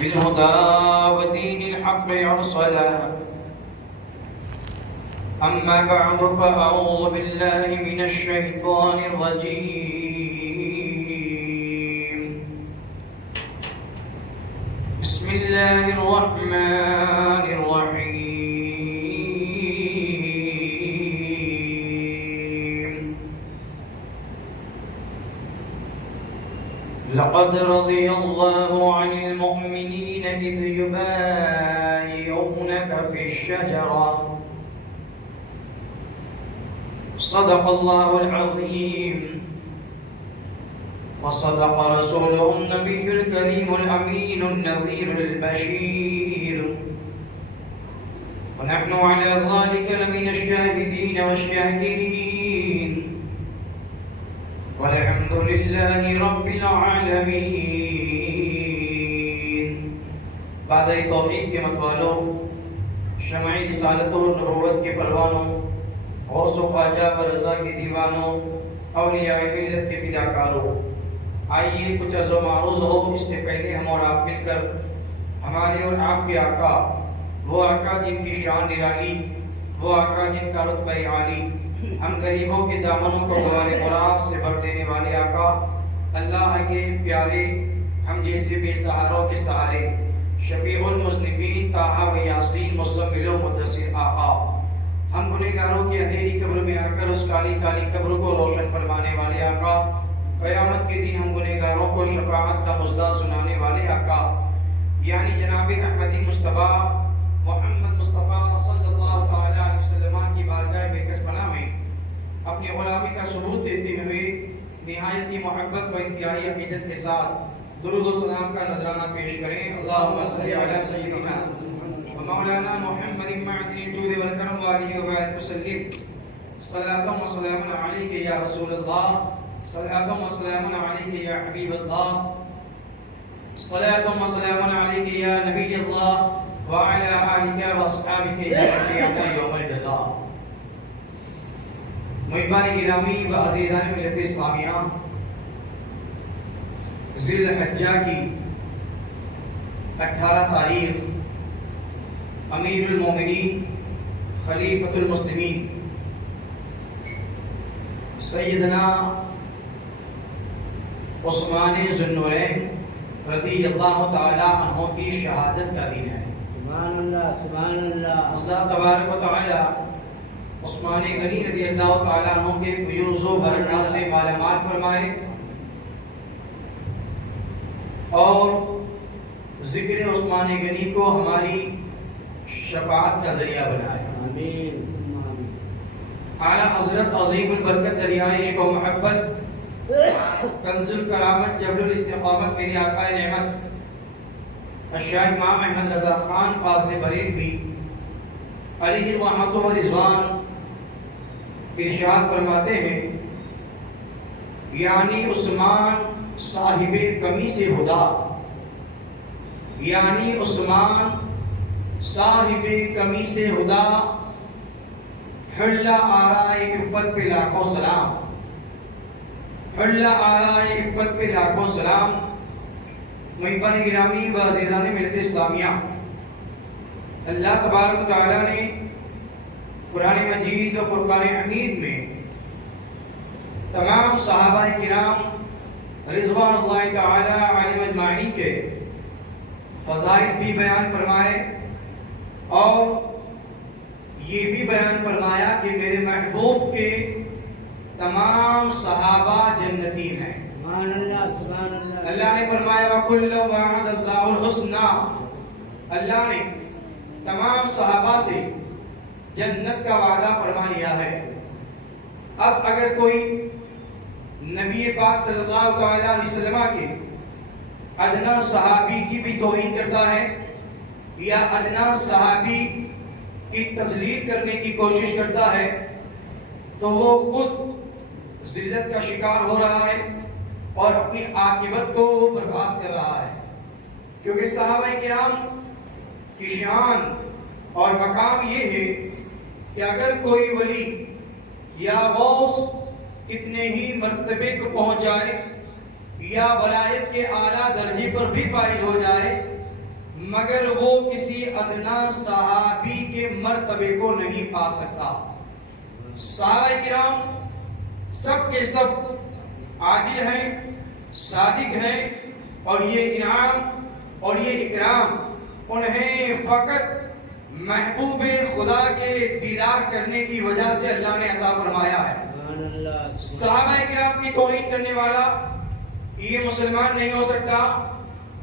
بالهدى ودين الحق أرسلا. أما بعد فأعوذ بالله من الشيطان الرجيم. بسم الله الرحمن الرحيم. لقد رضي الله عن المؤمنين إذ يبايعونك في الشجرة. صدق الله العظيم وصدق رسوله النبي الكريم الأمين النذير البشير، ونحن على ذلك لمن الشاهدين والشاكرين، والحمد لله رب العالمين. بعد توحید کے متوالوں، شمع رسالت و نبوت کے پروانوں، غوث و خواجہ و رضا کے دیوانوں، اولیاء ملت کے فداکاروں، آئیے کچھ عرض و معروض ہو اس سے پہلے ہم اور آپ مل کر ہمارے اور آپ کے آقا، وہ آقا جن کی شان نرالی، وہ آقا جن کا رتبہ عالی، ہم غریبوں کے دامنوں کو بوالِ مراد سے بھر دینے والے آقا، اللہ کے پیارے، ہم جیسے بے سہاروں کے سہارے، شفیع المذنبین طٰہٰ و یاسین مزمل و مدثر آقا، ہم گنہگاروں کی اندھیری قبر میں آ کر اس کالی کالی قبر کو روشن فرمانے والے آقا، قیامت کے دن ہم گنہگاروں کو شفاعت کا مژدہ سنانے والے آقا، یعنی جناب احمدی مصطفیٰ محمد مصطفیٰ صلی اللہ تعالیٰ علیہ وسلم کی بارگاہ بے کسبنا میں اپنی غلامی کا ثبوت دیتے ہوئے نہایت ہی محبت و انتہائی عقیدت کے ساتھ درود و سلام کا نذرانہ پیش کریں. اللہم صلی علی سیدنا مولانا محمد معدن الجود والکرم وآلہ وبارک وسلم. صلاۃ و سلام علیک یا رسول اللہ، صلاۃ و سلام علیک یا حبیب اللہ، صلاۃ و سلام علیک یا نبی اللہ وعلی آلک و اصحابک یا شفیعنا یوم الجزاء. محبان گرامی و عزیزان ملت اسلامیہ، ذی الحجہ کی 18 تاریخ امیر المومنین خلیفۃ المسلمین سیدنا عثمان ذو النورین رضی اللہ تعالی عنہ کی شہادت کا دن ہے. سبحان اللہ سبحان اللہ. اللہ تبارک و تعالی عثمان غنی رضی اللہ تعالی عنہ کے فیوز و برکات سے مالا مال فرمائے اور ذکر عثمان غنی کو ہماری شفاعت کا ذریعہ بنائے. آمین. اعلیٰ حضرت عظیم البرکت دریائے عشق و محبت کنز الکرامت جبل الاستقامت میرے آقا نعمت الشیخ امام احمد رضا خان فاضل بریلوی علیہ رحمت و رضوان ارشاد فرماتے ہیں، یعنی عثمان صاحب قمیص ہدا، یعنی عثمان صاحب قمیص ہدا، حلہ آرائے عفت پہ لاکھوں سلام، حلہ آرائے عفت پہ لاکھوں سلام. محبان گرامی و عزیزان ملت اسلامیہ، اللہ تبارک و تعالیٰ نے قرآن مجید و فرقان حمید میں تمام صحابہ کرام رضوان اللہ تعالی علیہم اجمعین کے فضائل بھی بیان فرمائے اور یہ بھی بیان فرمایا کہ میرے محبوب کے تمام صحابہ جنتی ہیں. سبحان اللہ سبحان اللہ. اللہ نے فرمایا وَكُلًّا وَعَدَ اللَّهُ الْحُسْنَى، اللہ نے تمام صحابہ سے جنت کا وعدہ فرما لیا ہے. اب اگر کوئی نبی پاک صلی اللہ تعالی علیہ وسلم کے ادنا صحابی کی بھی توہین کرتا ہے یا ادنا صحابی کی تذلیل کرنے کی کوشش کرتا ہے تو وہ خود ذلت کا شکار ہو رہا ہے اور اپنی عاقبت کو برباد کر رہا ہے. کیونکہ صحابہ کرام کی شان اور مقام یہ ہے کہ اگر کوئی ولی یا غوث کتنے ہی مرتبے کو پہنچ جائے یا ولایت کے اعلیٰ درجے پر بھی فائز ہو جائے مگر وہ کسی ادنا صحابی کے مرتبے کو نہیں پا سکتا۔ صحابہ کرام سب کے سب عادل ہیں، صادق ہیں، اور یہ انعام اور یہ اکرام انہیں فقط محبوب خدا کے دیدار کرنے کی وجہ سے اللہ نے عطا فرمایا ہے۔ صحابہ کرام کی توہین کرنے والا یہ مسلمان نہیں ہو سکتا،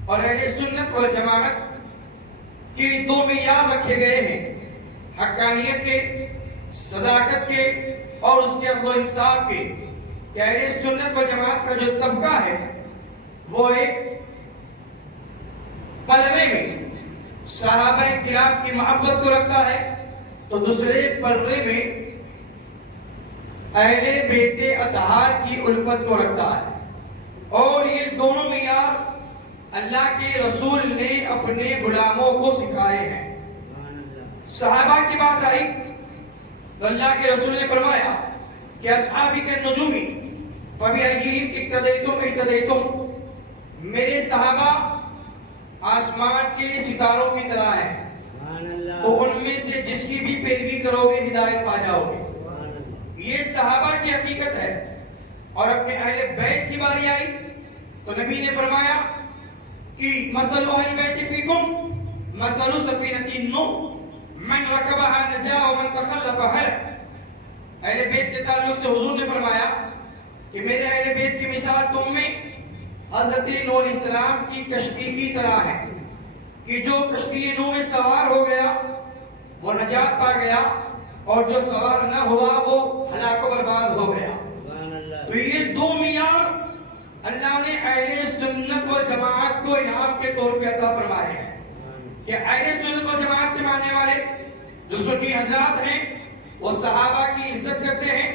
اور اہل سنت والجماعت کے دو معیار رکھے گئے ہیں، حقانیت کے، صداقت کے، اور اس کے عدل و انصاف کے، کہ اہل سنت والجماعت کا جو طبقہ ہے وہ ایک پلڑے میں صحابہ کرام کی محبت کو رکھتا ہے، تو دوسرے پلڑے میں اہل بیت اطہار کی الفت کو رکھتا ہے۔ اور یہ دونوں معیار اللہ کے رسول نے اپنے غلاموں کو سکھائے ہیں۔ صحابہ کی بات آئی تو اللہ کے رسول نے فرمایا کہ اصحابی کے نجومی فبأیہم اقتدیتم اہتدیتم، میرے صحابہ آسمان کے ستاروں کی طرح ہیں، تو ان میں سے جس کی بھی پیروی کرو گے ہدایت پا جاؤ گے۔ یہ صحابہ کی حقیقت ہے۔ اور اپنے اہل بیت کی باری آئی تو نبی نے فرمایا کہ مثل اہل بیت فیکم مثل سفینۃ نوح من رکبها نجا ومن تخلف ہلک۔ اہل بیت کے تعلق سے حضور نے فرمایا کہ میرے اہل بیت کی مثال تم میں حضرت نوح علیہ السلام کی کشتی کی طرح ہے، کہ جو کشتی نوح میں سوار ہو گیا وہ نجات پا گیا، اور جو سوار نہ ہوا وہ ہلاک و برباد ہو گیا۔ تو یہ دو معیار اللہ نے اہل سنت و جماعت کو انعام کے طور پہ عطا فرمائے ہیں، کہ اہل سنت و جماعت کے ماننے والے جو سنی حضرات ہیں وہ صحابہ کی عزت کرتے ہیں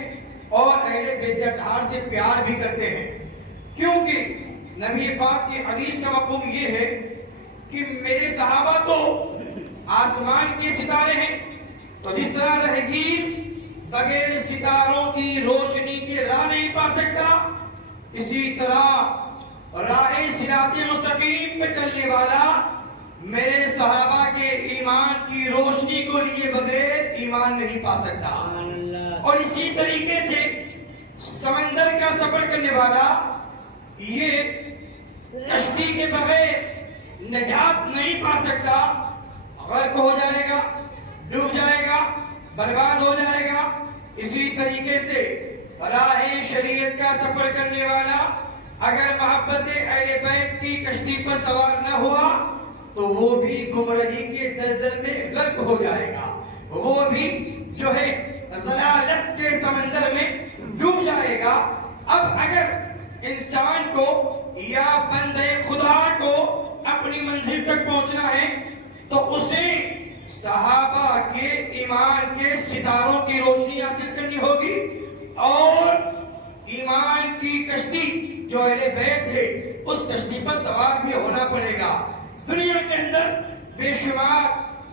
اور اہل بیت اطہار سے پیار بھی کرتے ہیں، کیونکہ نبی پاک کی حدیث کا مفہوم یہ ہے کہ میرے صحابہ تو آسمان کے ستارے ہیں، تو جس طرح رہگیر بغیر ستاروں کی روشنی کے راہ نہیں پا سکتا، اسی طرح راہ صراط مستقیم پہ چلنے والا میرے صحابہ کے ایمان کی روشنی کو لیے بغیر ایمان نہیں پا سکتا۔ اور اسی طریقے سے سمندر کا سفر کرنے والا یہ کشتی کے بغیر نجات نہیں پا سکتا، غرق ہو جائے گا، ڈوب جائے گا، برباد ہو جائے گا۔ اسی طریقے سے راہ شریعت کا سفر کرنے والا اگر محبت اہل بیت کی کشتی پر سوار نہ ہوا تو وہ بھی گمراہی کے دلدل میں غرق ہو جائے گا، وہ بھی جو ہے ضلالت کے سمندر میں ڈوب جائے گا۔ اب اگر انسان کو یا بندے خدا کو اپنی منزل تک پہنچنا ہے تو اسے صحابہ کے ایمان کے ستاروں کی روشنی حاصل کرنی ہوگی، اور ایمان کی کشتی جو اہل بیت ہے اس کشتی پر سوار بھی ہونا پڑے گا۔ دنیا کے اندر بے شمار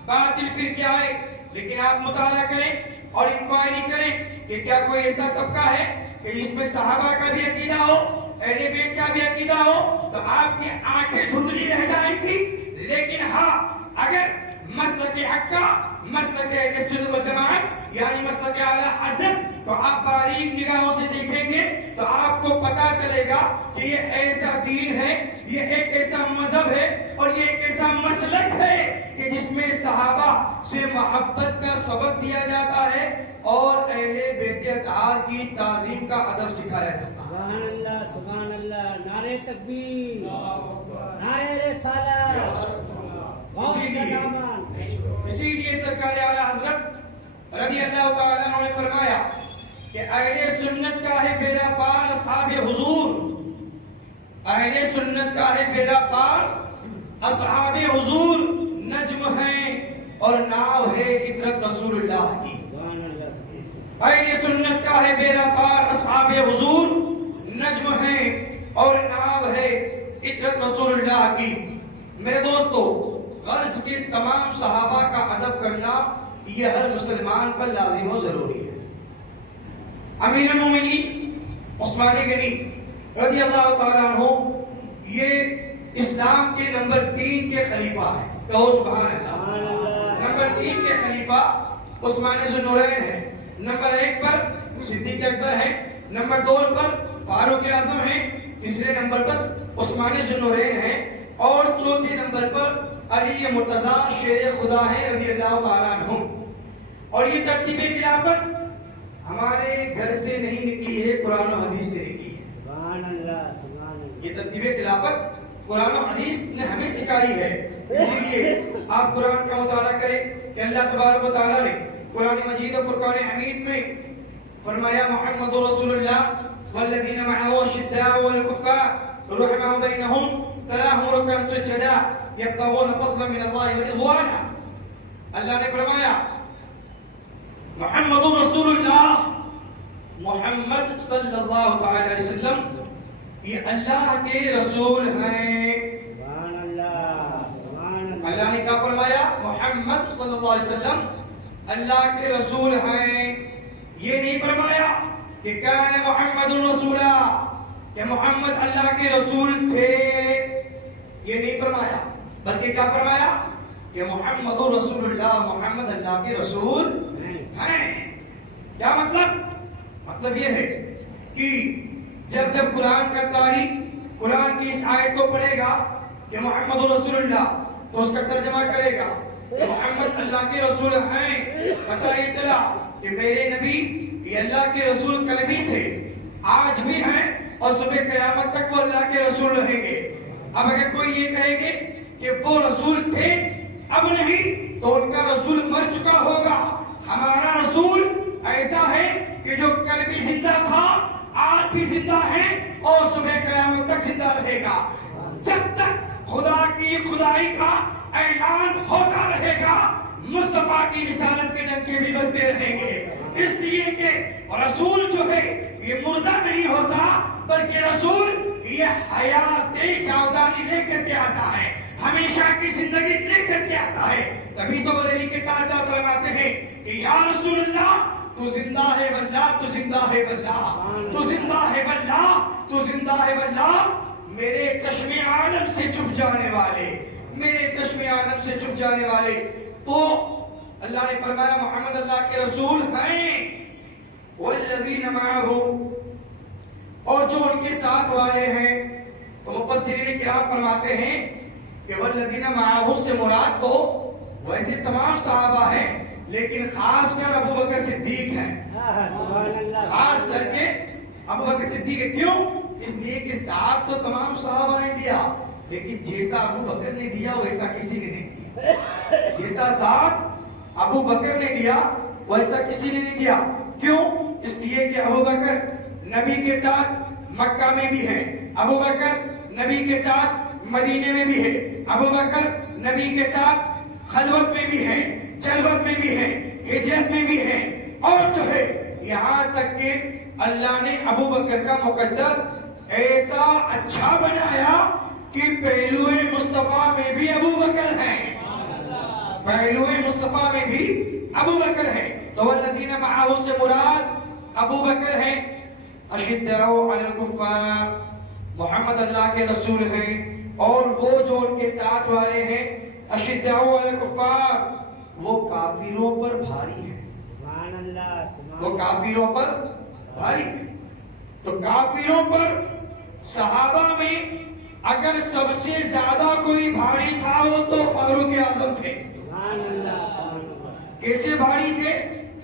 باطل فرقے آئے، لیکن آپ مطالعہ کریں اور انکوائری کریں کہ کیا کوئی ایسا طبقہ ہے کہ جس میں صحابہ کا بھی عقیدہ ہو، اہل بیت کا بھی عقیدہ ہو، تو آپ کی آنکھیں دھندلی رہ جائیں گی۔ لیکن ہاں، اگر مسلک حق کا، مسلک اہل سنت والجماعت یعنی مسلک اعلی حضرت تو آپ باریک نگاہوں سے دیکھیں گے تو آپ کو پتا چلے گا کہ یہ ایسا دین ہے، یہ ایک ایسا مذہب ہے، اور یہ ایک ایسا مسلک ہے کہ جس میں صحابہ سے محبت کا سبق دیا جاتا ہے اور اہل بیت اطہار کی تعظیم کا ادب سکھایا جاتا ہے۔ سبحان اللہ، سبحان اللہ، نعرہ تکبیر، نعرہ رسالت، اسی لیے سرکار اعلی حضرت رضی اللہ تعالیٰ عنہ نے فرمایا کہ اہل سنت کا ہے بیڑا پار اصحاب حضور، اہل سنت کا ہے بیڑا پار اصحاب حضور، نجم ہیں اور ناؤ ہے عبرت رسول اللہ کی۔ اہل سنت کا ہے بیڑا پار اصحاب حضور، نجم ہیں اور ناؤ ہے عبرت رسول اللہ کی۔ میرے دوستو، غرض کے تمام صحابہ کا ادب کرنا یہ ہر مسلمان پر لازم و ضروری ہے۔ امیر المومنین عثمان غنی رضی اللہ تعالیٰ عنہ یہ اسلام کے نمبر 3 کے خلیفہ ہیں۔ کہو سبحان اللہ۔ سبحان اللہ۔ نمبر 3 کے خلیفہ عثمان ذوالنورین ہیں، نمبر 1 پر صدیق اکبر ہیں، نمبر 2 پر فاروق اعظم ہیں، تیسرے نمبر پر عثمان ذوالنورین ہیں، اور چوتھے نمبر پر علی مرتضی شیر خدا ہیں رضی اللہ تعالیٰ عنہ۔ اور یہ ترتیب خلافت ہمارے گھر سے نہیں نکلی ہے، قرآن و حدیث سے نکلی ہے۔ سبحان اللہ، سبحان اللہ۔ یہ ترتیب خلافت قرآن و حدیث نے ہمیں سکھائی ہے، اس لیے آپ قرآن کا مطالعہ کریں کہ اللہ تبارک و تعالیٰ نے قرآن مجید و فرقان حمید میں فرمایا محمد رسول اللہ والذین معه الشداء والکفار رحماء بینہم تراہم رکعا سجدا یبتغون فضلا من اللہ ورضوانا۔ اللہ نے فرمایا محمد رسول اللہ، محمد صلی اللہ تعالی علیہ وسلم یہ اللہ کے رسول ہیں۔ سبحان اللہ، سبحان اللہ۔ اللہ نے کیا فرمایا؟ محمد صلی اللہ علیہ وسلم اللہ کے رسول ہیں۔ یہ نہیں فرمایا کہ کان محمد رسولا، کہ محمد اللہ کے رسول تھے، یہ نہیں فرمایا، بلکہ کیا فرمایا کہ محمد رسول اللہ، محمد اللہ کے رسول ہیں۔ کیا مطلب؟ مطلب یہ ہے کہ جب جب قرآن کا قاری قرآن کی اس آیت کو پڑھے گا کہ محمد رسول اللہ، تو اس کا ترجمہ کرے گا کہ محمد اللہ کے رسول ہیں۔ پتہ ہی چلا کہ میرے نبی یہ اللہ کے رسول کل بھی تھے، آج بھی ہیں، اور صبح قیامت تک وہ اللہ کے رسول رہیں گے۔ اب اگر کوئی یہ کہے گے کہ وہ رسول تھے اب نہیں، تو ان کا رسول مر چکا ہوگا۔ ہمارا رسول ایسا ہے کہ جو کل بھی زندہ تھا، آج بھی زندہ ہے، اور صبح قیامت تک زندہ رہے گا۔ جب تک خدا کی خدائی کا اعلان ہوتا رہے گا، مصطفیٰ کی رسالت کے ڈنکے بھی بجتے رہیں گے۔ اس لیے کہ رسول جو ہے یہ مردہ نہیں ہوتا، بلکہ رسول یہ حیات جاودانی لے کر کے آتا ہے، ہمیشہ کی زندگی لے کر کے آتا ہے۔ تبھی تو بریلی کے تاجدار فرماتے ہیں کہ یا رسول اللہ تو زندہ ہے واللہ، تو زندہ ہے واللہ، تو زندہ ہے واللہ، تو زندہ ہے واللہ، میرے چشم عالم سے چھپ جانے والے، میرے چشم عالم سے چھپ جانے والے۔ تو اللہ نے فرمایا محمد اللہ کے رسول ہیں، والذین معه، اور جو ان کے ساتھ والے ہیں۔ تو مفسرین کرام فرماتے ہیں کہ والذین معه سے مراد تو ویسے تمام صحابہ ہیں، لیکن خاص کر ابو بکر صدیق ہیں، سبحان اللہ۔ خاص کر کے ابو بکر صدیق ہے۔ کیوں؟ اس لیے کہ ساتھ تو تمام صحابہ نے دیا، لیکن جیسا ابو بکر نے دیا ویسا کسی نے نہیں دیا۔ جیسا ساتھ ابو بکر نے دیا ویسا کسی نے نہیں دیا۔ کیوں؟ اس لیے کہ ابو بکر نبی کے ساتھ مکہ میں بھی ہے، ابو بکر نبی کے ساتھ مدینے میں بھی ہے، ابو بکر نبی کے ساتھ خلوت میں بھی ہے، جلوت میں بھی ہے، ہجرت میں بھی ہے، اور جو ہے یہاں تک کہ اللہ نے ابو بکر کا مقدر ایسا اچھا بنایا کہ پہلو مصطفیٰ میں بھی ابو بکر ہے، پہلو مصطفیٰ میں بھی ابو بکر ہے۔ تو والذین معه سے مراد ابو بکر ہیں۔ اشداء علی الکفار، محمد اللہ کے رسول ہیں، اور وہ جو ان کے ساتھ والے ہیں اشداء علی الکفار، وہ کافروں پر بھاری ہیں، سبحان اللہ، سبحان وہ کافروں پر بھاری ہیں۔ تو کافروں پر صحابہ میں اگر سب سے زیادہ کوئی بھاری تھا وہ تو فاروق اعظم تھے۔ سبحان اللہ، سبحان اللہ۔ کیسے بھاری تھے؟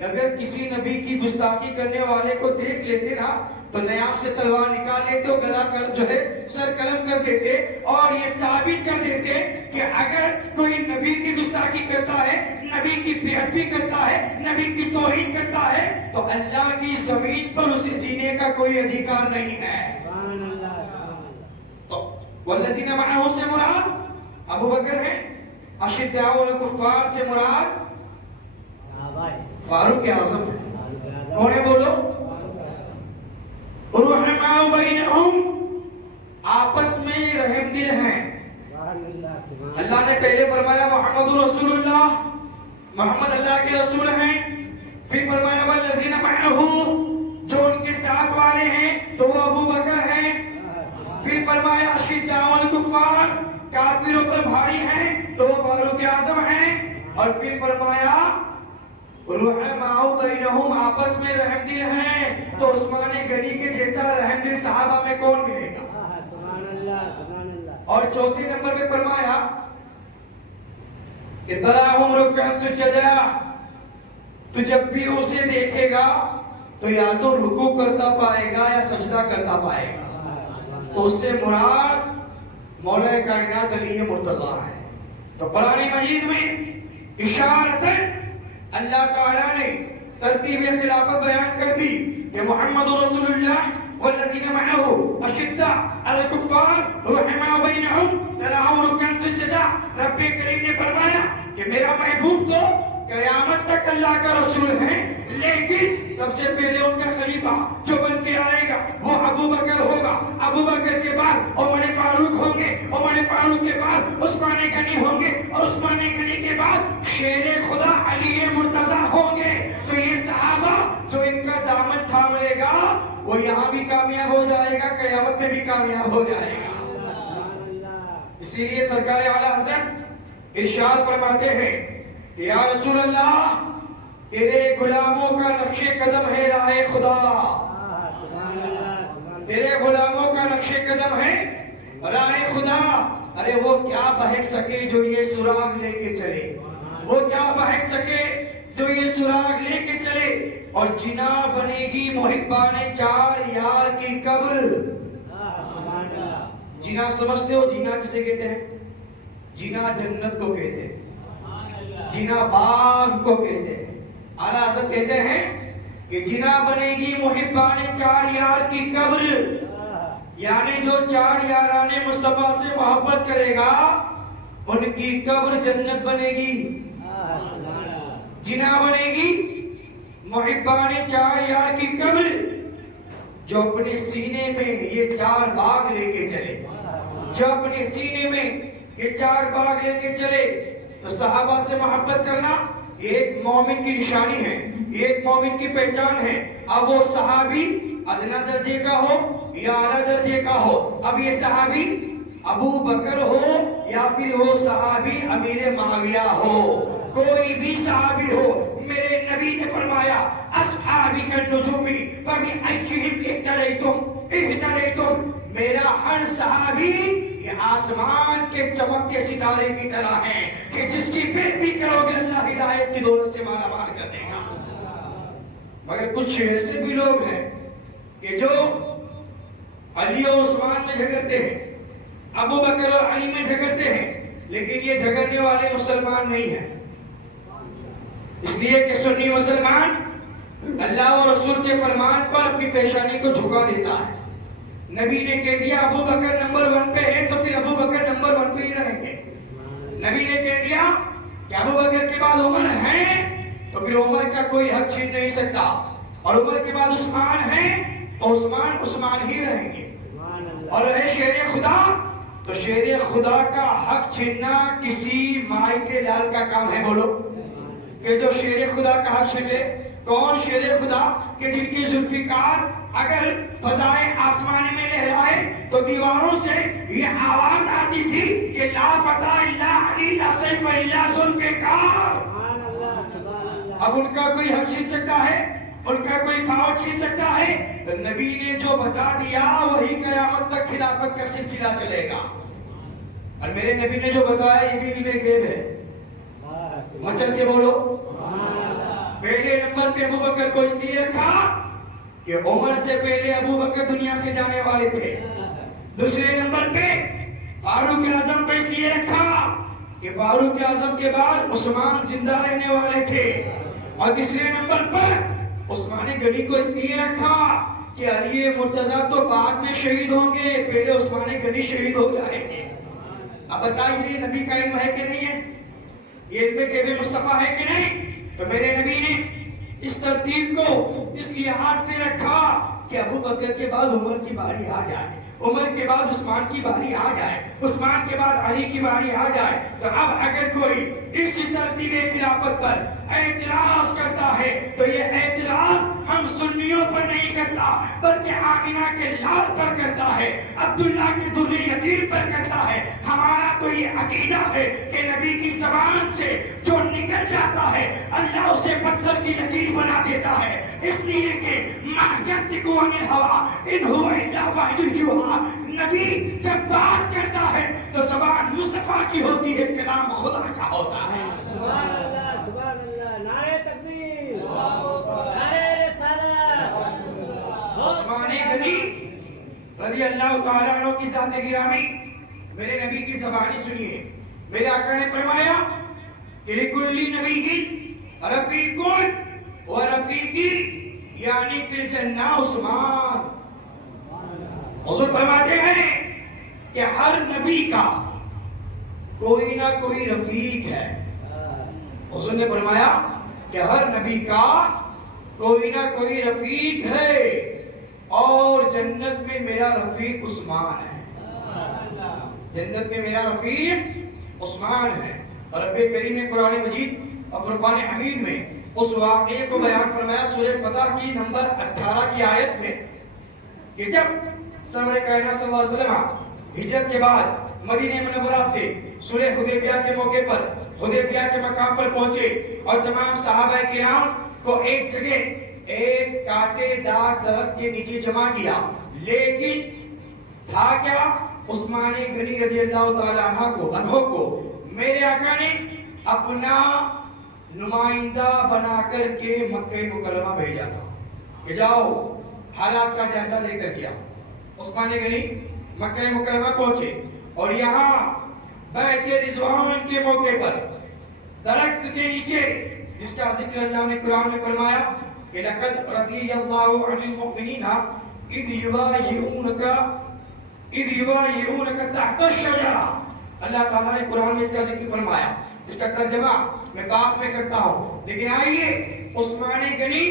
اگر کسی نبی کی گستاخی کرنے والے کو دیکھ لیتے نا تو نیام سے تلوار نکال لیتے اور گلا کر جو ہے سر قلم کر دیتے، اور یہ ثابت کر دیتے کہ اگر کوئی نبی کی گستاخی کرتا ہے، نبی کی بے ادبی کرتا ہے، نبی کی توہین کرتا ہے، تو اللہ کی زمین پر اسے جینے کا کوئی ادھیکار نہیں ہے۔ سبحان اللہ، سبحان اللہ۔ تو والذین معه سے مراد ابو بکر ہیں، اشداء علی الکفار سے مراد صحابہ ہیں۔ فاروق اعظم ہے۔ فاروق اعظم۔ کون ہے بولو؟ رحماء بینہم، آپس میں رحم دل ہیں۔ سبحان اللہ، سبحان اللہ۔ اللہ نے پہلے فرمایا محمد رسول اللہ، محمد اللہ کے رسول ہیں، پھر فرمایا والذین معه، جو ان کے ساتھ والے ہیں تو وہ ابو بکر ہیں، پھر فرمایا اشداء علی الکفار، کافروں پر بھاری ہیں تو وہ فاروق اعظم ہیں. اور پھر فرمایا رحماء بینہم، آپس میں رحم دل ہیں. تو عثمان غنی کے جیسا رحم دل صحابہ میں کون ملے گا؟ سبحان اللہ سبحان اللہ. اور چوتھے نمبر پہ فرمایا کہ تراہم رکعا سجدا، تو جب بھی اسے دیکھے گا تو یا تو رکوع کرتا پائے گا یا سجدہ کرتا پائے گا. تو اس سے مراد مولا کائنات علی مرتضیٰ ہے. تو قرآن مجید میں اشارتاً اللہ تعالیٰ نے ترتیب خلافت بیان کر دی کہ محمد رسول اللہ والذین معه اشداء علی الکفار رحماء بینہم تراہم رکعا سجدا. رب کریم نے فرمایا کہ میرا محبوب تو قیامت تک اللہ کا رسول ہے، لیکن سب سے پہلے ان کا خلیفہ جو بن کے آئے گا وہ ابو بکر ہوگا. ابو بکر کے بعد عمر فاروق ہوں گے، عمر فاروق کے بعد عثمان غنی ہوں گے، اور عثمان غنی کے بعد شیر خدا علی مرتضیٰ ہوں گے. تو یہ صحابہ جو ان کا دامن تھام لے گا وہ یہاں بھی کامیاب ہو جائے گا، قیامت میں بھی کامیاب ہو جائے گا. اسی لیے سرکار اعلیٰ حضرت ارشاد فرماتے ہیں کہ یا رسول اللہ تیرے غلاموں کا نقش قدم ہے راہ خدا. تیرے غلاموں کا نقش قدم ہے راہ خدا. ارے وہ کیا بہک سکے جو یہ سراغ لے کے چلے، وہ کیا بہک سکے جو یہ سراغ لے کے چلے. اور جنا بنے گی محبان چار یار کی قبر. جنا سمجھتے ہو جنا کسے کہتے ہیں؟ جنا جنت کو کہتے ہیں، جنا باغ کو کہتے ہیں. اعلیٰ حضرت کہتے ہیں کہ جنا بنے گی محبان چار یار کی قبر، یعنی جو چار یاران مصطفیٰ سے محبت کرے گا ان کی قبر جنت بنے گی. جنا بنے گی محبان چار یار کی قبر جو اپنے سینے میں یہ چار باغ لے کے چلے، جو اپنے سینے میں یہ چار باغ لے کے چلے. تو صحابہ سے محبت کرنا یہ ایک مومن کی نشانی ہے، یہ ایک مومن کی پہچان ہے. اب وہ صحابی ادنا درجے کا ہو یا اعلیٰ درجے کا ہو، اب یہ صحابی ابو بکر ہو یا پھر وہ صحابی امیر معاویہ ہو، کوئی بھی صحابی ہو، میرے نبی نے فرمایا اصحابی النجومی فبأیہم اقتدیتم. میرا ہر صحابی یہ آسمان کے چمکتے ستارے کی طرح ہے کہ جس کی پیروی کرو گے اللہ ہدایت کی دولت سے مالا مال کر دے گا. مگر کچھ ایسے بھی لوگ ہیں کہ جو علی اور عثمان میں جھگڑتے ہیں، ابو بکر اور علی میں جھگڑتے ہیں، لیکن یہ جھگڑنے والے مسلمان نہیں ہیں. اس لیے کہ سنی مسلمان اللہ اور رسول کے فرمان پر اپنی پیشانی کو جھکا دیتا ہے. نبی نے کہہ دیا ابو بکر نمبر 1 پہ ہے تو پھر ابو بکر نمبر 1 پہ ہی رہیں گے. نبی نے کہہ دیا کہ ابو بکر کے بعد عمر ہے تو پھر عمر کا کوئی حق چھین نہیں سکتا، اور عمر کے بعد عثمان ہے تو عثمان ہی رہیں گے. اور ہے شیر خدا تو شیر خدا کا حق چھیننا کسی مائی کے لال کا کام ہے. بولو کہ جو شیر خدا کا حق چھین لے. کون شیر خدا؟ کہ جن کی ذوالفقار اگر فضائے آسمانی میں لہرائے تو دیواروں سے یہ آواز آتی تھی کہ لا فتح الا علی لا سیف الا ذوالفقار. اب ان کا کوئی حق چھین سکتا ہے؟ ان کا کوئی پاور چھین سکتا ہے؟ تو نبی نے جو بتا دیا وہی قیامت تک خلافت کا سلسلہ چلے گا. اور میرے نبی نے جو بتایا یہ بھی علم غیب ہے. مچل کے بولو. پہلے نمبر پہ ابو بکر کو اس لیے رکھا کہ عمر سے پہلے ابو بکر دنیا سے جانے والے تھے. دوسرے نمبر پہ فاروق اعظم کو اس لیے رکھا کہ فاروق اعظم کے بعد عثمان زندہ رہنے والے تھے. اور تیسرے نمبر پر عثمان غنی کو اس لیے رکھا کہ علی مرتضیٰ تو بعد میں شہید ہوں گے، پہلے عثمان غنی شہید ہو جائیں گے. اب بتائیے نبی کا علم ہے کہ نہیں ہے؟ یہ علم غیب مصطفیٰ ہے کہ نہیں؟ تو میرے نبی نے اس ترتیب کو اس لحاظ سے رکھا کہ ابو بکر کے بعد عمر کی باری آ جائے، عمر کے بعد عثمان کی باری آ جائے، عثمان کے بعد علی کی باری آ جائے. تو اب اگر کوئی اس ترتیب خلافت پر اعتراض کرتا ہے تو یہ اعتراض ہم سنیوں پر نہیں کرتا بلکہ آمینہ کے لال پر کرتا ہے، عبداللہ کے در یتیم پر کرتا ہے. ہمارا تو یہ عقیدہ ہے کہ نبی کی زبان سے جو نکل جاتا ہے اللہ اسے پتھر کی لکیر بنا دیتا ہے، اس لیے کہ ما ینطق عن الہوی ان هو الا وحی یوحی، نبی جب بات کرتا ہے تو زبان مصطفیٰ کی ہوتی ہے، کلام خدا کا ہوتا ہے۔ سبحان اللہ، سبحان اللہ، نعرہ تکبیر، نعرہ رسالت۔ عثمان غنی رضی اللہ تعالیٰ عنہ کی ذات گرامی، میرے نبی کی زبانی سنیے، میرے آقا نے فرمایا کہ لِكُلِّ نَبِيٍّ رَفِيقٌ وَرَفِيقِي یعنی فی الجنہ عثمان۔ حضور فرماتے ہیں کہ ہر نبی کا کوئی نہ کوئی رفیق ہے۔ حضور نے فرمایا کہ ہر نبی کا کوئی نہ کوئی رفیق ہے اور جنت میں میرا رفیق عثمان ہے، جنت میں میرا رفیق عثمان ہے۔ رب کریم نے قرآن مجید اور فرقان حمید میں اس واقعے کو بیان فرمایا سورہ فتح کی نمبر 18 کی آیت میں کہ جب سرور کائنات صلی اللہ علیہ وسلم ہجرت کے بعد مدینہ منورہ سے صلح حدیبیہ کے موقع پر حدیبیہ کے مقام پر پہنچے اور تمام صحابہ کرام کو ایک جگہ ایک کانٹے دار درخت کے نیچے جمع کیا، لیکن تھا کیا؟ عثمان غنی رضی اللہ تعالیٰ عنہ کو میرے آقا نے اپنا نمائندہ بنا کر کے مکہ مکرمہ بھیجا تھا کہ جاؤ حالات کا جائزہ لے کر کیا۔ عثمان غنی مکہ مکرمہ پہنچے اور یہاں بیعت رضوان کے موقع پر درخت کے نیچے جس کا ذکر اللہ نے قرآن میں فرمایا کہ لَقَدْ رَضِيَ اللَّهُ عَنِ الْمُؤْمِنِينَ اِذْ يُبَايِعُونَكَ تَحْتَ الشَّجَرَةِ، اللہ تعالیٰ نے قرآن میں اس کا ذکر فرمایا، اس کا ترجمہ میں بعد میں کرتا ہوں، لیکن آئیے عثمان غنی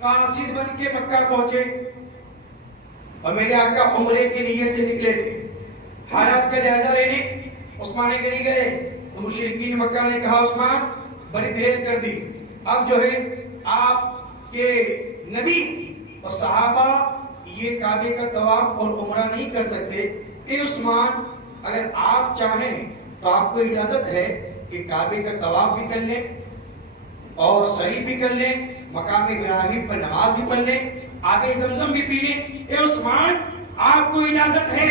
قاصد بن کے مکہ پہنچے اور میرے آقا عمرے کے لیے سے نکلے تھے، حالات کا جائزہ لینے عثمان غنی گئے تو مشرکین مکہ نے کہا عثمان بڑی دیر کر دی، اب جو ہے آپ کے نبی اور صحابہ یہ کعبے کا طواف اور عمرہ نہیں کر سکتے، اے عثمان اگر آپ چاہیں تو آپ کو اجازت ہے کہ کعبے کا طواف بھی کر لیں اور سعی بھی کر لیں، مقام ابراہیم پر نماز بھی پڑھ لیں، آب زمزم بھی پی لیں، اے عثمان آپ کو اجازت ہے،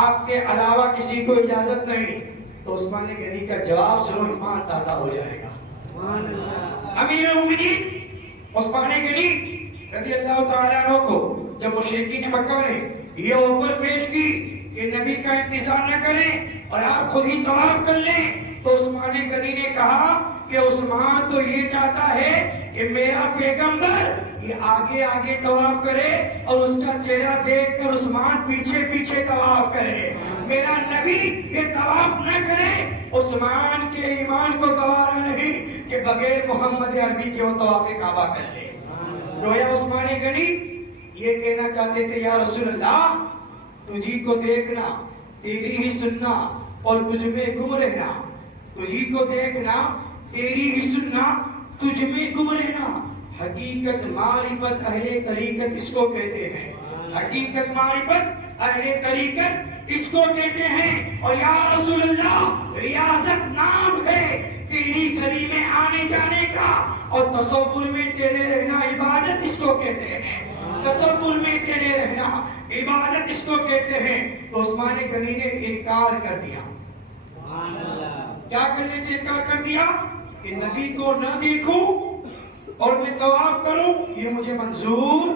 آپ کے علاوہ کسی کو اجازت نہیں۔ تو عثمان غنی کا جواب سنو، ایمان تازہ ہو جائے گا۔ سبحان اللہ۔ امیر المومنین عثمان غنی رضی اللہ تعالیٰ عنہ کو جب مشرکین مکہ نے یہ آفر پیش کی کہ نبی کا انتظار نہ کریں اور آپ خود ہی طواف کر لیں، تو عثمان غنی نے کہا کہ عثمان تو یہ چاہتا ہے کہ میرا پیغمبر یہ آگے آگے طواف کرے اور اس کا چہرہ دیکھ کر عثمان پیچھے پیچھے طواف کرے، میرا نبی یہ طواف نہ کرے۔ عثمان کے ایمان کو گوارا نہیں کہ بغیر محمد عربی کے وہ طواف کعبہ کر لے۔ گویا عثمان غنی یہ کہنا چاہتے تھے یا رسول اللہ تجھی کو دیکھنا تیری ہی سننا اور تجھ میں گم رہنا، تجھی کو دیکھنا تیری ہی سننا تجھ میں گم رہنا، حقیقت معرفت اہل طریقت اس کو کہتے ہیں، حقیقت معرفت اہل طریقت اس کو کہتے ہیں، اور یا رسول اللہ ریاضت نام ہے تیری گلی میں آنے جانے کا، اور تصور میں تیرے رہنا عبادت اس کو کہتے ہیں، تصور میں تیرے رہنا عبادت اس کو کہتے ہیں۔ تو عثمان غنی نے انکار کر دیا، سبحان اللہ۔ کیا کرنے سے انکار کر دیا کہ نبی کو نہ دیکھوں اور میں طواف کروں یہ مجھے منظور۔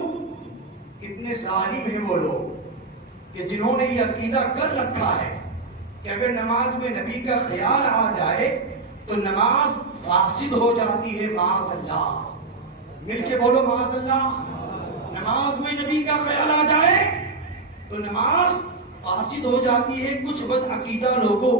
کتنے ظالم ہیں وہ لوگ کہ جنہوں نے یہ عقیدہ کر رکھا ہے کہ اگر نماز میں نبی کا خیال آ جائے تو نماز فاسد ہو جاتی ہے، معاذ اللہ، مل کے بولو معاذ اللہ۔ نماز میں نبی کا خیال آ جائے تو نماز فاسد ہو جاتی ہے۔ کچھ بد عقیدہ لوگوں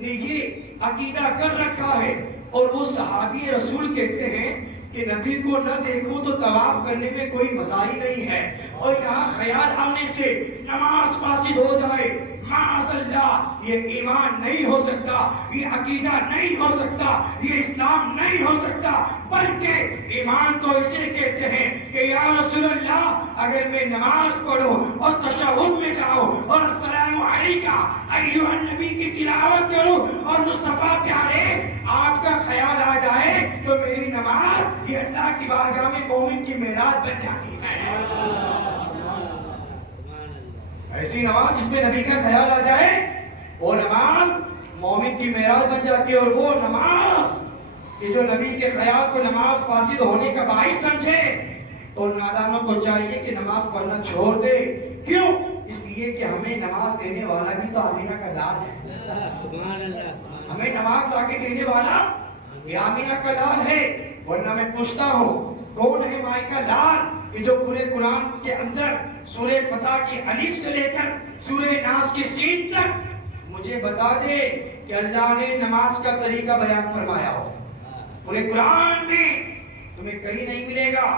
نے یہ عقیدہ کر رکھا ہے اور وہ صحابی رسول کہتے ہیں کہ نبی کو نہ دیکھو تو طواف کرنے میں کوئی مسائل نہیں ہے، اور یہاں خیال آنے سے نماز فاسد ہو جائے، معاذ اللہ، یہ ایمان نہیں ہو سکتا، یہ عقیدہ نہیں ہو سکتا، یہ اسلام نہیں ہو سکتا، بلکہ ایمان تو اسے کہتے ہیں کہ یا رسول اللہ اگر میں نماز پڑھوں اور تشہد میں جاؤں اور السلام علیکہ ایھا النبی کی تلاوت مصطفیٰ پیارے آپ کا خیال آ جائے تو میری نماز یہ اللہ کی بارگاہ میں مومن کی معراج بن جاتی ہے۔ ایسی نماز جس میں نبی کا خیال آ جائے وہ نماز مومن کی معراج بن جاتی ہے، اور وہ نماز کہ جو نبی کے خیال کو نماز فاسد ہونے کا باعث سمجھے تو نادانوں کو چاہیے کہ نماز پڑھنا چھوڑ دے۔ کیوں؟ اس لیے کہ ہمیں نماز دینے والا بھی تو آمینہ کا لال ہے۔ ہمیں نماز لا کے دینے والا یہ آمینہ کا لال ہے۔ ورنہ میں پوچھتا ہوں کون ہے مائی کا لال کہ جو پورے قرآن کے اندر سورہ فتح کی الف سے لے کر سورہ ناس کی سین تک مجھے بتا دے کہ اللہ نے نماز کا طریقہ بیان فرمایا ہو؟ پورے قرآن میں تمہیں کہیں نہیں ملے گا۔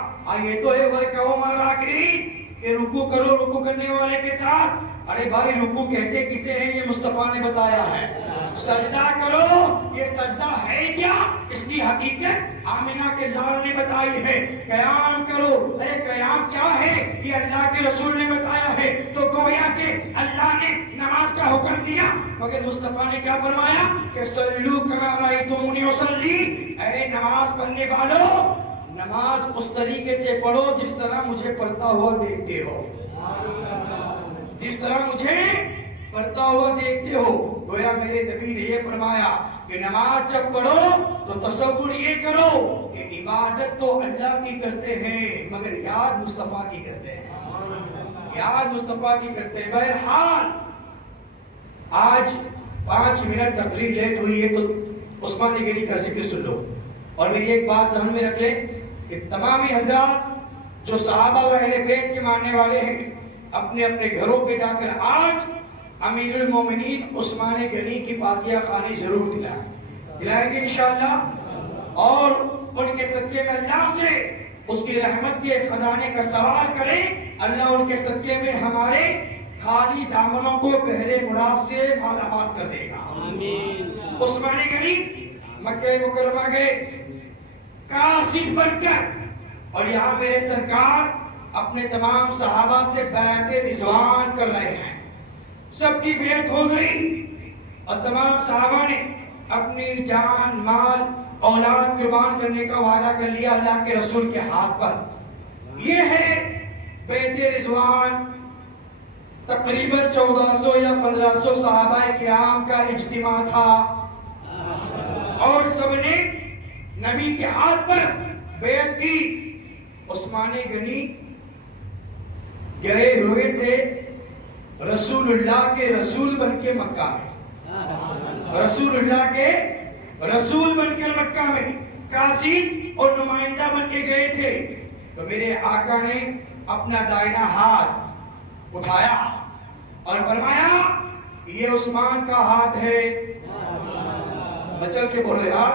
یہ تو ہے وَرْكَعُوا مَعَ الرَّاكِعِينَ کہ رکوع کرو رکوع کرنے والے کے ساتھ۔ ارے بھائی رکوع کہتے کسے ہیں؟ یہ مصطفیٰ نے بتایا ہے۔ سجدہ کرو، یہ سجدہ ہے کیا؟ اس کی حقیقت آمینہ کے لال نے بتائی ہے۔ قیام کرو، ارے قیام کیا ہے؟ یہ اللہ کے رسول نے بتایا ہے۔ تو گویا کہ اللہ نے نماز کا حکم دیا مگر مصطفیٰ نے کیا فرمایا کہ صلو کما رأیتمونی اصلی، اے نماز پڑھنے والوں نماز اس طریقے سے پڑھو جس طرح مجھے پڑھتا ہوا دیکھتے ہو، جس طرح مجھے پڑھتا ہوا دیکھتے ہو۔ گویا میرے نبی نے یہ فرمایا کہ نماز جب پڑھو تو تصور یہ کرو کہ عبادت تو اللہ کی کرتے ہیں مگر یاد مصطفیٰ کی کرتے ہیں، یاد مصطفیٰ کی کرتے ہیں۔ بہرحال آج 5 منٹ تقریر لیٹ ہوئی ہے تو عثمان گنی کا ذکر سن لو، اور میری ایک بات ذہن میں رکھ لیں کہ تمامی حضرات جو صحابہ و اہل بیت کے ماننے والے ہیں اپنے اپنے گھروں پہ جا کر آج امیر المومنین عثمان غنی کی فاتحہ خوانی ضرور دلائیں گے انشاءاللہ، اور ان کے صدقے میں اللہ سے اس کی رحمت کے خزانے کا سوال کریں۔ اللہ ان کے صدقے میں ہمارے خالی دامنوں کو پہلے مراد سے مالا مال کر دے گا، آمین۔ عثمان غنی مکہ مکرمہ گئے قاصد بن کر، اور یہاں میرے سرکار اپنے تمام صحابہ سے بیعت رضوان کر رہے ہیں۔ سب کی بیعت ہو گئی اور تمام صحابہ نے اپنی جان مال اولاد قربان کرنے کا وعدہ کر لیا اللہ کے رسول کے ہاتھ پر۔ یہ ہے بیعت رضوان۔ تقریباً 1400 یا 1500 صحابہ کرام کا اجتماع تھا اور سب نے نبی کے ہاتھ پر بیعت کی۔ عثمان غنی گئے ہوئے تھے رسول اللہ کے رسول بن کے مکہ میں، رسول اللہ کے رسول بن کے مکہ میں قاصد اور نمائندہ بن کے گئے تھے۔ تو میرے آقا نے اپنا دائنا ہاتھ اٹھایا اور فرمایا یہ عثمان کا ہاتھ ہے۔ بچل کے بولو یار،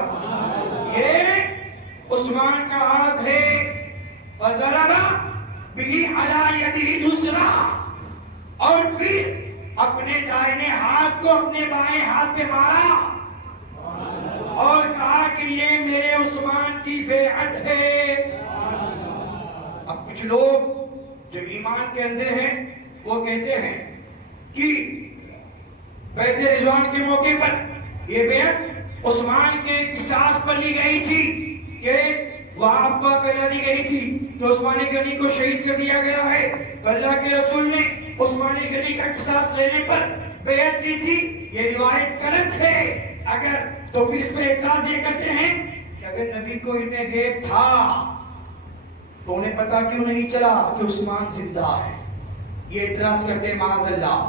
یہ عثمان کا ہاتھ ہے۔ فضرب بھی علی یدہ اليسریٰ، اور پھر اپنے دائنے ہاتھ کو اپنے بائیں ہاتھ پہ مارا اور کہا کہ یہ میرے عثمان کی بیعت ہے۔ اب کچھ لوگ جو ایمان کے اندر ہیں وہ کہتے ہیں کہ بیعت رضوان کے موقع پر یہ بیعت عثمان کے قصاص پر لی گئی تھی کہ وہاں افواہ پھیلا دی گئی تھی کہ عثمان غنی کو شہید کر دیا گیا ہے۔ اللہ کے رسول نے عثمان غنی کا قصاص لینے پر بیعت دی تھی۔ یہ روایت غلط ہے۔ اگر تو پھر اس پہ اعتراض یہ کرتے ہیں کہ اگر نبی کو علم غیب تھا تو انہیں پتا کیوں نہیں چلا کہ عثمان زندہ ہے؟ یہ اعتراض کرتے ہیں معاذ اللہ۔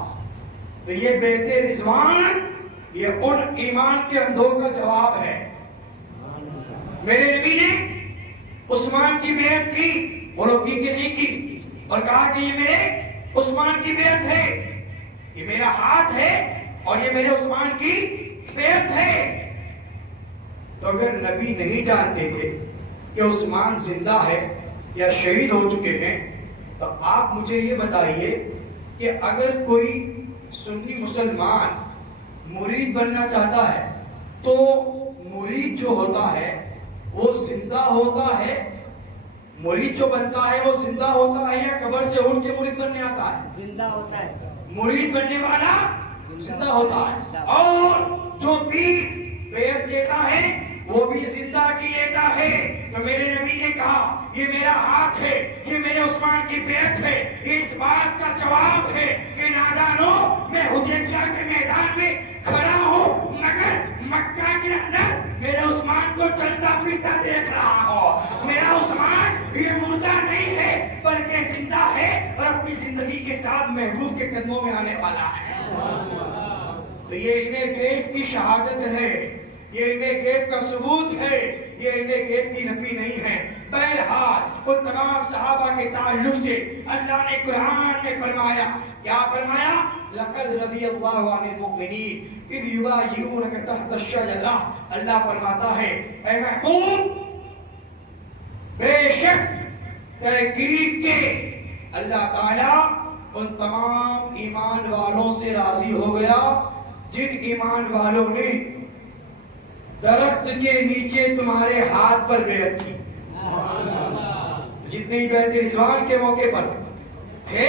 تو یہ بیعت رضوان یہ ان ایمان کے اندھوں کا جواب ہے۔ میرے نبی نے عثمان کی بیعت کی، بولو کی کہ نہیں کی، اور کہا کہ یہ میرے عثمان کی بیعت ہے، یہ میرا ہاتھ ہے اور یہ میرے عثمان کی بیعت ہے۔ تو اگر نبی نہیں جانتے تھے کہ عثمان زندہ ہے یا شہید ہو چکے ہیں تو آپ مجھے یہ بتائیے کہ اگر کوئی سنی مسلمان مرید بننا چاہتا ہے تو مرید جو ہوتا ہے وہ زندہ ہوتا ہے؟ مرید جو بنتا ہے وہ زندہ ہوتا ہے یا قبر سے اٹھ کے مرید بننے آتا ہے؟ زندہ ہوتا ہے۔ مرید بننے والا زندہ ہوتا ہے، اور جو پیر وہ بھی زندہ کی لیتا ہے. تو میرے نبی نے کہا یہ میرا ہاتھ ہے, یہ میرے عثمان کی بیعت ہے, یہ اس بات کا جواب ہے کہ نادانو میں حدیبیہ کے میدان میں کھڑا ہوں مگر مکہ کے اندر میرے عثمان کو چلتا پھرتا دیکھ رہا ہوں. میرا عثمان یہ مردہ نہیں ہے بلکہ زندہ ہے اور اپنی زندگی کے ساتھ محبوب کے قدموں میں آنے والا ہے. تو یہ علم غیب کی شہادت ہے, یہ علم غیب کا ثبوت ہے, یہ علم غیب کی نفی نہیں ہے. بہرحال ان تمام صحابہ کے تعلق سے اللہ نے قرآن میں فرمایا, کیا فرمایا؟ لقد رضی اللہ عن المؤمنین اذ یبایعونک تحت الشجرہ. اللہ فرماتا ہے اے محبوب بے شک تحقیق کے اللہ تعالیٰ ان تمام ایمان والوں سے راضی ہو گیا جن ایمان والوں نے درخت کے نیچے تمہارے ہاتھ پر بیعت کی. جتنے بیعت رضوان کے موقع پر تھے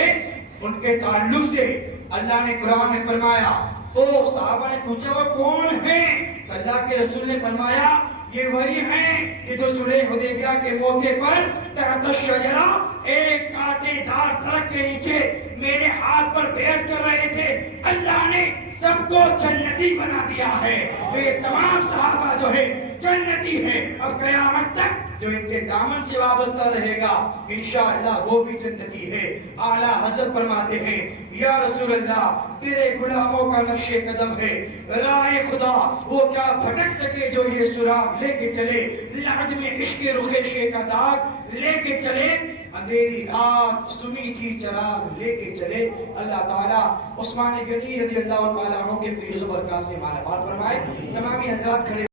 ان کے تعلق سے اللہ نے قرآن میں فرمایا. تو صحابہ نے پوچھا وہ کون ہیں؟ تو اللہ کے رسول نے فرمایا یہ وہی ہیں کہ جو صلح حدیبیہ کے موقع پر تحت الشجرہ ایک کانٹے دار درخت کے نیچے میرے ہاتھ پر بیعت کر رہے تھے. اللہ نے سب کو جنتی بنا دیا ہے. تو یہ تمام صحابہ جو ہے جنتی ہے اور قیامت تک جو ان کے دامن سے وابستہ رہے گا انشاءاللہ وہ بھی جنتی ہے. اعلیٰ حضرت فرماتے ہیں یا رسول اللہ تیرے غلاموں کا نقش قدم ہے, راہ خدا وہ کیا بھٹک سکے جو یہ سراغ لے کے چلے, لحد میں عشق رخ شے کا داغ لے کے چلے, اندھیری رات سنی تھی چراغ لے کے چلے. اللہ تعالیٰ عثمان غنی رضی اللہ تعالیٰ عنہ کے فیض و برکات سے مالا مال فرمائے. تمامی حضرات کھڑے